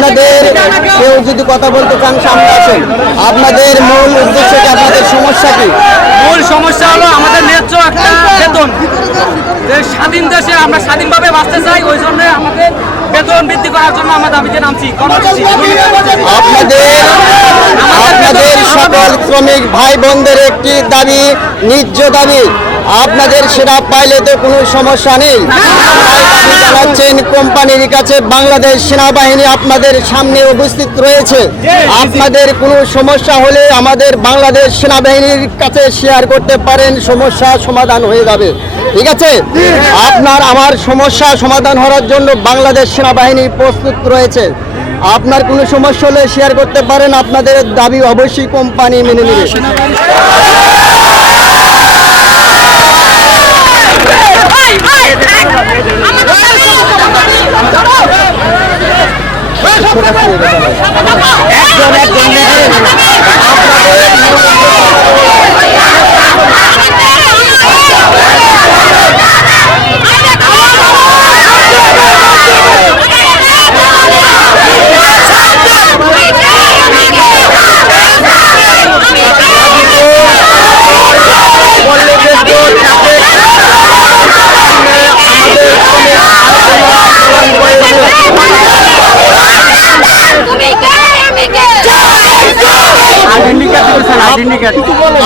আপনাদের কেউ যদি কথা বলতে চান সামনে আসেন। আপনাদের মূল উদ্দেশ্য কি, আপনাদের সমস্যা কি? মূল সমস্যা হলো আমাদের ন্যায্য একটা বেতন। স্বাধীন দেশে আমরা স্বাধীনভাবে বাঁচতে চাই, ওই জন্য আমাদের বেতন বৃদ্ধি করার জন্য আমরা দাবিতে নামছি। আপনাদের সকল শ্রমিক ভাই বোনদের একটি দাবি, ন্যায্য দাবি। আপনাদের সেটা পাইলে তো কোনো সমস্যা নেই। জানাচ্ছেন কোম্পানির কাছে বাংলাদেশ সেনাবাহিনী আপনাদের সামনে উপস্থিত রয়েছে। আপনাদের কোনো সমস্যা হলে আমাদের বাংলাদেশ সেনাবাহিনীর কাছে শেয়ার করতে পারেন, সমস্যা সমাধান হয়ে যাবে। ঠিক আছে? আপনার আমার সমস্যা সমাধান হওয়ার জন্য বাংলাদেশ সেনাবাহিনী প্রস্তুত রয়েছে। আপনার কোনো সমস্যা হলে শেয়ার করতে পারেন, আপনাদের দাবি অবশ্যই কোম্পানি মেনে নেবে।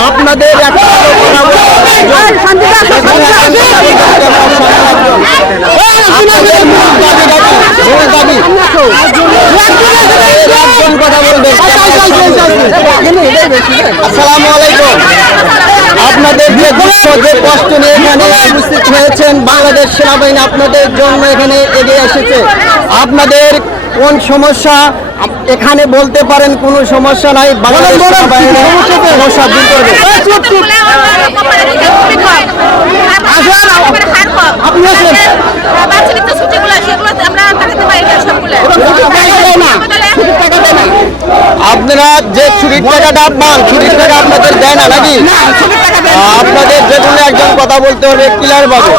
আপনাদের আসসালামু আলাইকুম। আপনাদের যে কষ্ট নিয়ে এখানে উপস্থিত হয়েছেন, বাংলাদেশ সেনাবাহিনী আপনাদের জন্য এখানে এগিয়ে এসেছে। আপনাদের কোন সমস্যা এখানে বলতে পারেন, কোনো সমস্যা নাই, বাংলাদেশ সেনাবাহিনী সমস্যা দূর করবে। আপনারা যে ছুটির টাকাটা পান, ছুটির টাকা আপনাদের দেয় না নাকি? আপনাদের যে কোনো একজন কথা বলতে হবে ক্লিয়ার ভাবে।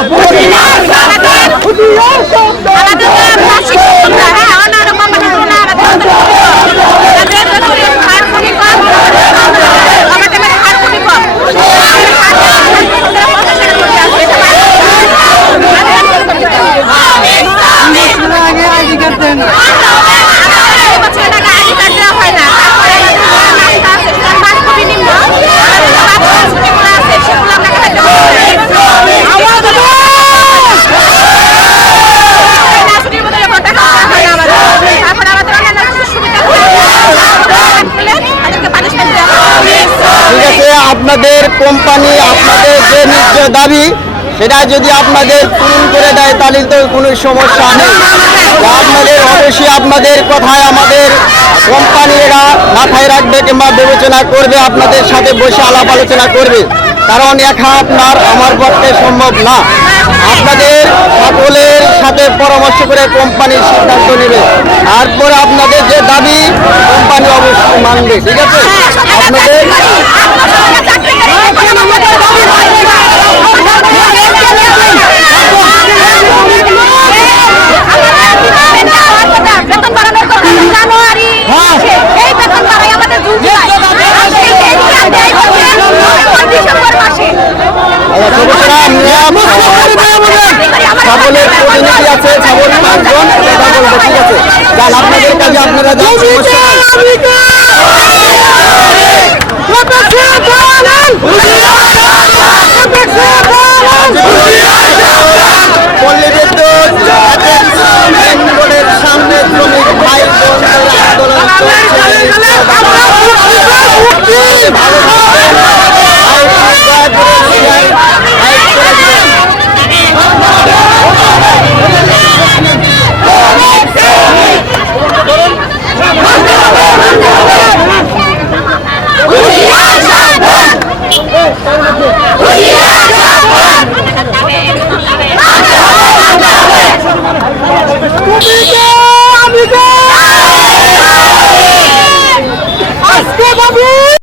আপনাদের কোম্পানি আপনাদের যে ন্যায্য দাবি সেটা যদি আপনাদের পূরণ করে দেয় তাহলে তো কোনো সমস্যা নেই। আপনাদের অবশ্যই আপনাদের কথায় আমাদের কোম্পানিরা মাথায় রাখবে কিংবা বিবেচনা করবে, আপনাদের সাথে বসে আলাপ আলোচনা করবে। কারণ একা আপনার আমার পক্ষে সম্ভব না। আপনাদের সকলের সাথে পরামর্শ করে কোম্পানির সিদ্ধান্ত নেবে। তারপর আপনাদের যে দাবি কোম্পানি অবশ্যই মানবে। ঠিক আছে? আপনাদের সকলের প্রতিনিধি আছে, সকল 5 জন কথা বলবো। ঠিক আছে? আপনাদের কাজে আপনারা